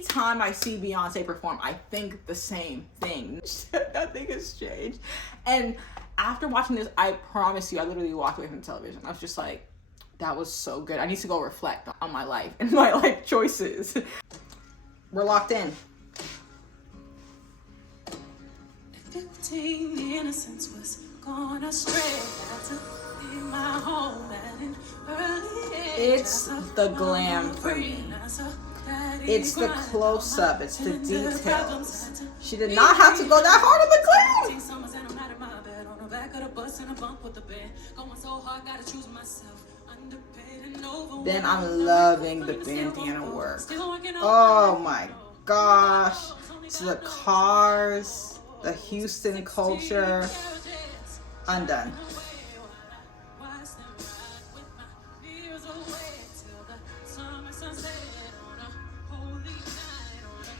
every time I see Beyonce perform, I think the same thing. Nothing has changed. And after watching this, I promise you, I literally walked away from the television. I was just like, that was so good. I need to go reflect on my life and my life choices. We're locked in. 15, the innocence was gone astray. Had to leave my home at an early age. It's the glam for me. It's the close-up. It's the details. She did not have to go that hard on the glam. Then I'm loving the bandana work. Oh my gosh. So the cars, the Houston culture. Undone.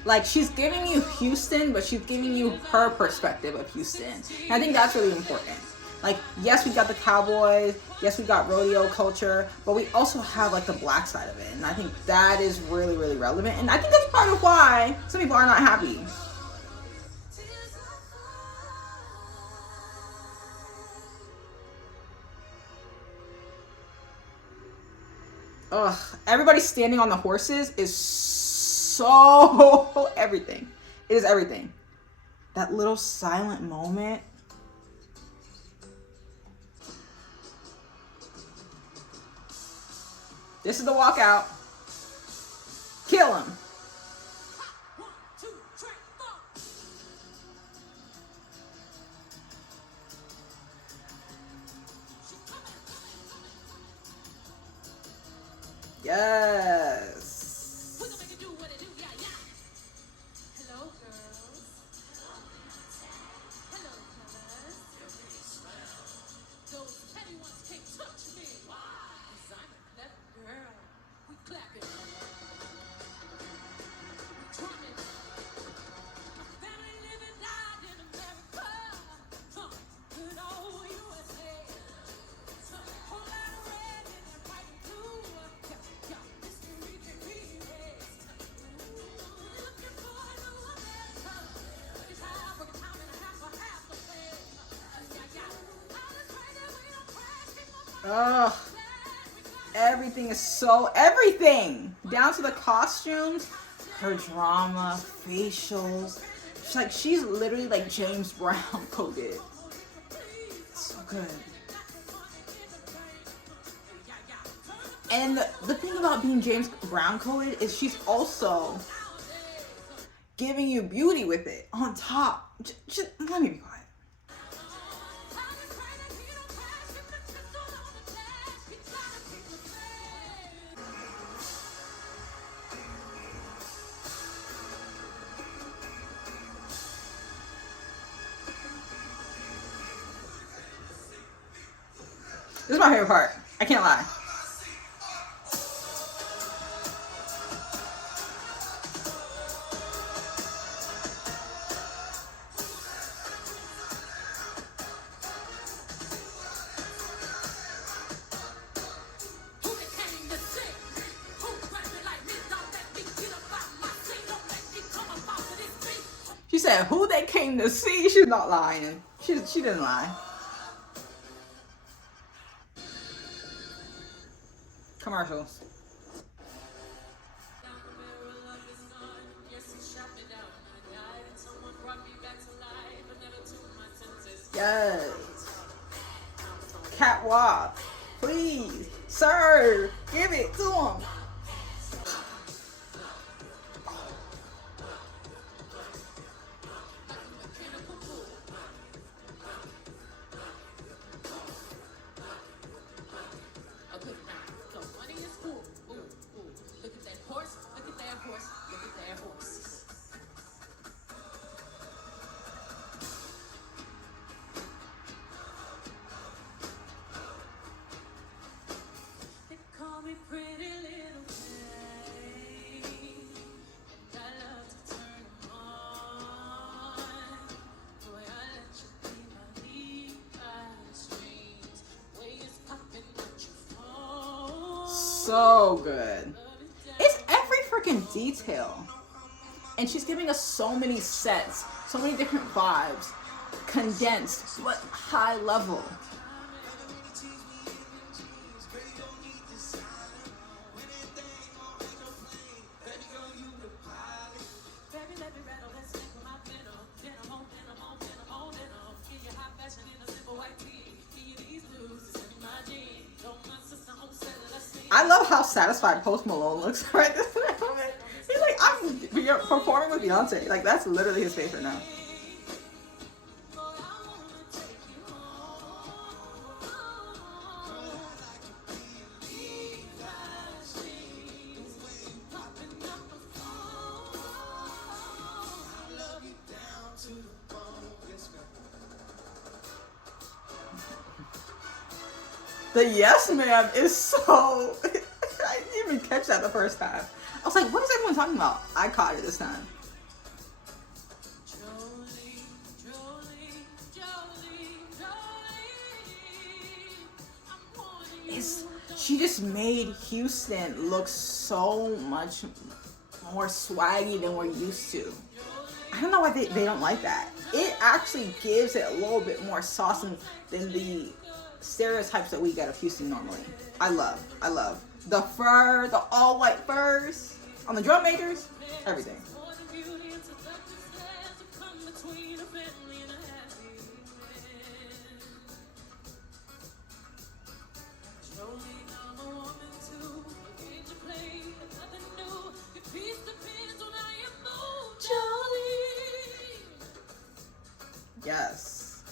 Like, she's giving you Houston, but she's giving you her perspective of Houston. And I think that's really important. Like, yes, we got the cowboys, yes, we got rodeo culture, but we also have like the black side of it. And I think that is really, really relevant. And I think that's part of why some people are not happy. Ugh, everybody standing on the horses is so everything. It is everything. That little silent moment. This is the walkout. Kill him. Yes. Hello, girls. Hello, fellas. Those petty ones can't touch me. Cause I'm a clever girl. We clapping. We drumming. My family living died in America. Good old USA. Whole lot of red and that white and blue. Yeah, history can be erased. Looking for a new America. Working time and a half for half the pay. All this crazy we don't crash. Keep on Ugh. Everything is so everything. Down to the costumes, her drama, facials. She's literally like James Brown coded. So good. And the thing about being James Brown coded is she's also giving you beauty with it on top. Just let me be quiet. This is my favorite part. I can't lie. She said, who they came to see? She's not lying. She didn't lie. Commercials. Yes. Catwalk. Please. Sir, give it to him. So good. It's every freaking detail. And she's giving us so many sets, so many different vibes, condensed, but high level. I love how satisfied Post Malone looks right this moment. He's like, I'm performing with Beyonce. Like, that's literally his face right now. The yes ma'am is so... I didn't even catch that the first time. I was like, what is everyone talking about? I caught it this time. She just made Houston look so much more swaggy than we're used to. I don't know why they don't like that. It actually gives it a little bit more sauce than the stereotypes that we get of Houston normally. I love the fur, the all white furs on the drum majors, everything. Yes.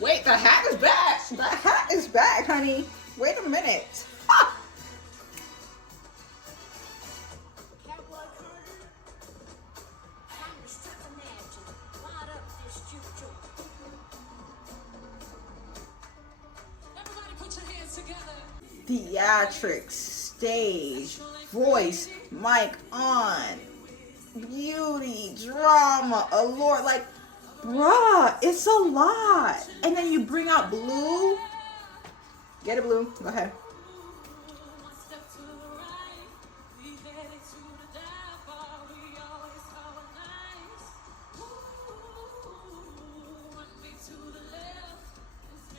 Wait, the hat is back. The hat is back, honey. Wait a minute. Ah! Theatrics, stage, voice, mic on, beauty, drama, allure, like, bruh, it's a lot. And then you bring out Blue. Get it, Blue. Go ahead.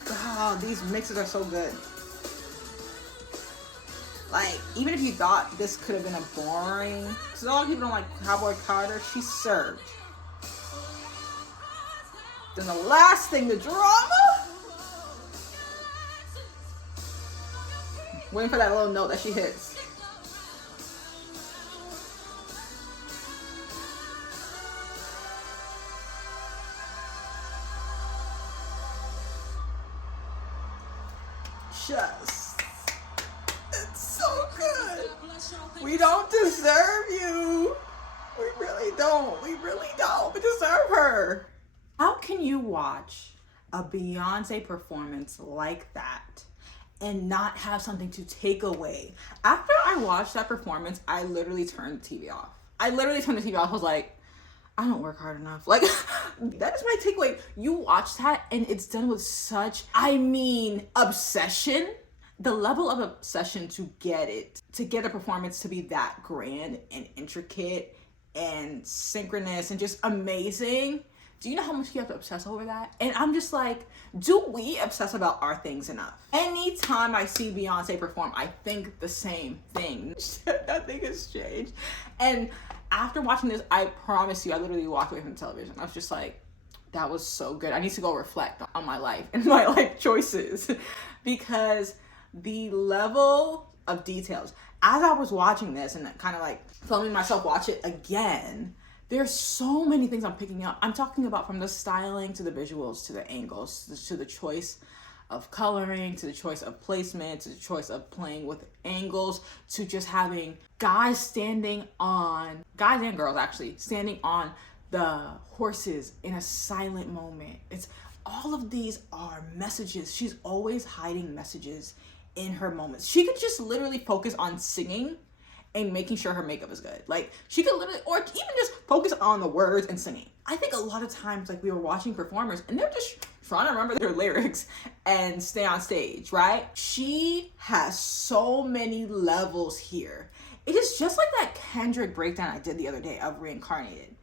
God, these mixes are so good. Like, even if you thought this could have been a boring, because a lot of people don't like Cowboy Carter, she served. Then the last thing, the drama. Waiting for that little note that she hits. Just, it's so good. We don't deserve you. We really don't. We really don't. We deserve her. How can you watch a Beyonce performance like that and not have something to take away? After I watched that performance, I literally turned the TV off. I was like, I don't work hard enough. Like, that is my takeaway. You watch that and it's done with such, obsession. The level of obsession to get a performance to be that grand and intricate and synchronous and just amazing. Do you know how much you have to obsess over that? And I'm just like, do we obsess about our things enough? Anytime I see Beyonce perform, I think the same thing. Nothing has changed. And after watching this, I promise you, I literally walked away from the television. I was just like, that was so good. I need to go reflect on my life and my life choices. Because the level of details, as I was watching this and kind of like filming myself watch it again, there's so many things I'm picking up. I'm talking about from the styling to the visuals to the angles to the choice of coloring to the choice of placement to the choice of playing with angles to just having guys and girls actually standing on the horses in a silent moment. It's all of these are messages. She's always hiding messages in her moments. She could just literally focus on singing and making sure her makeup is good. Like, she could literally, or even just focus on the words and singing. I think a lot of times, like, we were watching performers and they're just trying to remember their lyrics and stay on stage, right? She has so many levels here. It is just like that Kendrick breakdown I did the other day of Reincarnated.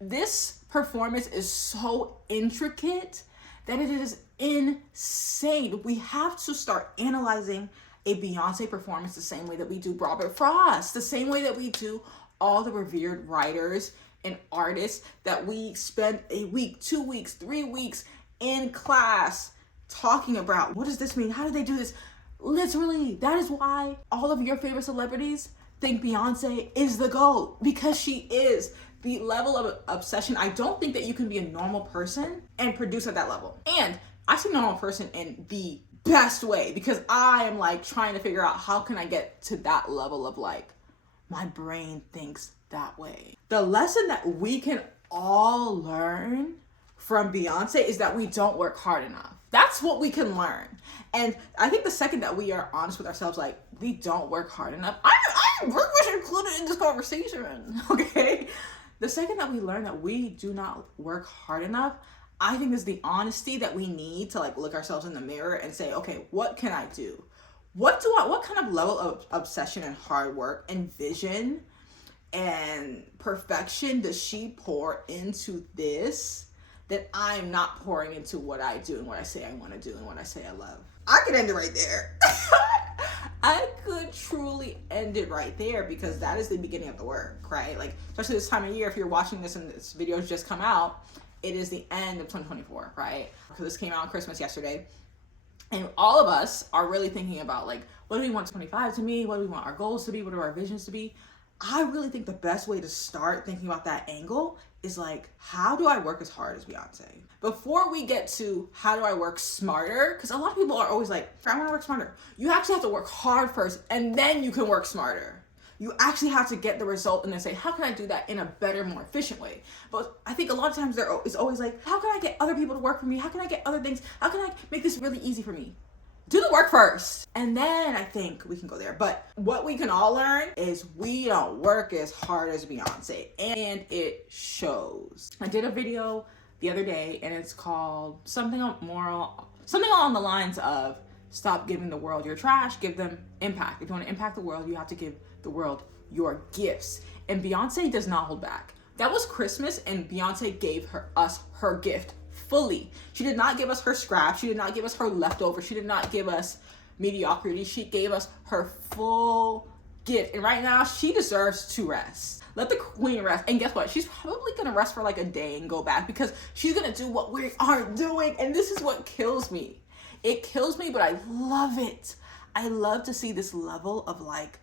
This performance is so intricate that it is insane. We have to start analyzing a Beyonce performance the same way that we do Robert Frost, the same way that we do all the revered writers and artists that we spend a week, 2 weeks, 3 weeks in class talking about. What does this mean? How do they do this? Literally, that is why all of your favorite celebrities think Beyonce is the GOAT, because she is. The level of obsession, I don't think that you can be a normal person and produce at that level. And I say normal person in the best way, because I am like trying to figure out how can I get to that level of like, my brain thinks that way. The lesson that we can all learn from Beyonce is that we don't work hard enough. That's what we can learn. And I think the second that we are honest with ourselves, like, we don't work hard enough. I'm very much included in this conversation, okay? The second that we learn that we do not work hard enough, I think is the honesty that we need to like look ourselves in the mirror and say, okay, what can I do? What kind of level of obsession and hard work and vision and perfection does she pour into this that I'm not pouring into what I do and what I say I want to do and what I say I love? I could end it right there. I could truly end it right there, because that is the beginning of the work, right? Like, especially this time of year, if you're watching this and this video has just come out, it is the end of 2024, right? Because this came out on Christmas yesterday. And all of us are really thinking about like, what do we want 25 to be? What do we want our goals to be? What are our visions to be? I really think the best way to start thinking about that angle is like, how do I work as hard as Beyonce? Before we get to how do I work smarter, because a lot of people are always like, I want to work smarter. You actually have to work hard first, and then you can work smarter. You actually have to get the result and then say, how can I do that in a better, more efficient way? But I think a lot of times there is always like, how can I get other people to work for me? How can I get other things? How can I make this really easy for me? Do the work first, and then I think we can go there. But what we can all learn is we don't work as hard as Beyonce, and it shows. I did a video the other day, and it's called something along the lines of, stop giving the world your trash, give them impact. If you want to impact the world, you have to give the world your gifts. And Beyonce does not hold back. That was Christmas, and Beyonce gave us her gift fully. She did not give us her scraps. She did not give us her leftovers. She did not give us mediocrity. She gave us her full gift. And right now, she deserves to rest. Let the queen rest. And guess what? She's probably going to rest for like a day and go back, because she's going to do what we aren't doing. And this is what kills me. It kills me, but I love it. I love to see this level of like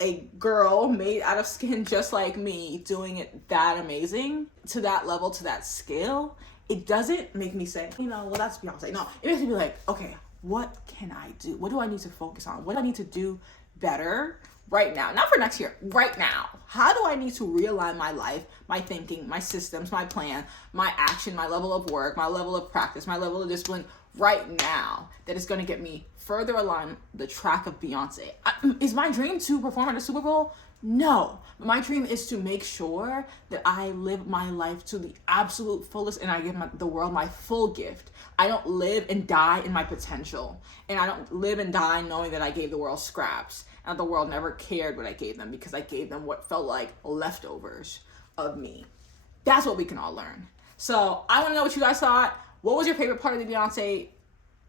a girl made out of skin just like me doing it that amazing, to that level, to that scale. It doesn't make me say, well, that's Beyonce. No, it makes me be like, okay, what can I do? What do I need to focus on? What do I need to do better right now? Not for next year, right now. How do I need to realign my life, my thinking, my systems, my plan, my action, my level of work, my level of practice, my level of discipline right now that is going to get me further along the track of Beyonce? Is my dream to perform at a Super Bowl? No. My dream is to make sure that I live my life to the absolute fullest, and I give the world my full gift. I don't live and die in my potential. And I don't live and die knowing that I gave the world scraps, and the world never cared what I gave them, because I gave them what felt like leftovers of me. That's what we can all learn. So I want to know what you guys thought. What was your favorite part of the Beyonce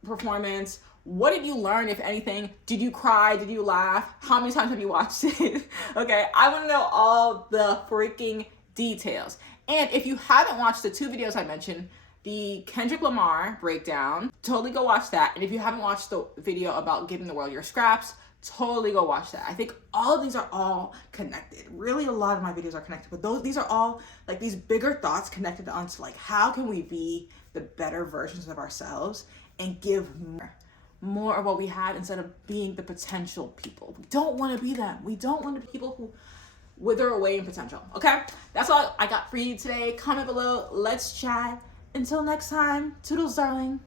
performance? What did you learn, if anything? Did you cry? Did you laugh? How many times have you watched it? Okay, I want to know all the freaking details. And if you haven't watched the 2 videos I mentioned, the Kendrick Lamar breakdown, totally go watch that. And if you haven't watched the video about giving the world your scraps, totally go watch that. I think all of these are all connected. Really, a lot of my videos are connected, but these are all like these bigger thoughts connected onto like, how can we be the better versions of ourselves and give more of what we have instead of being the potential people. We don't want to be them. We don't want to be people who wither away in potential. Okay, that's all I got for you today. Comment below. Let's chat. Until next time, toodles, darling.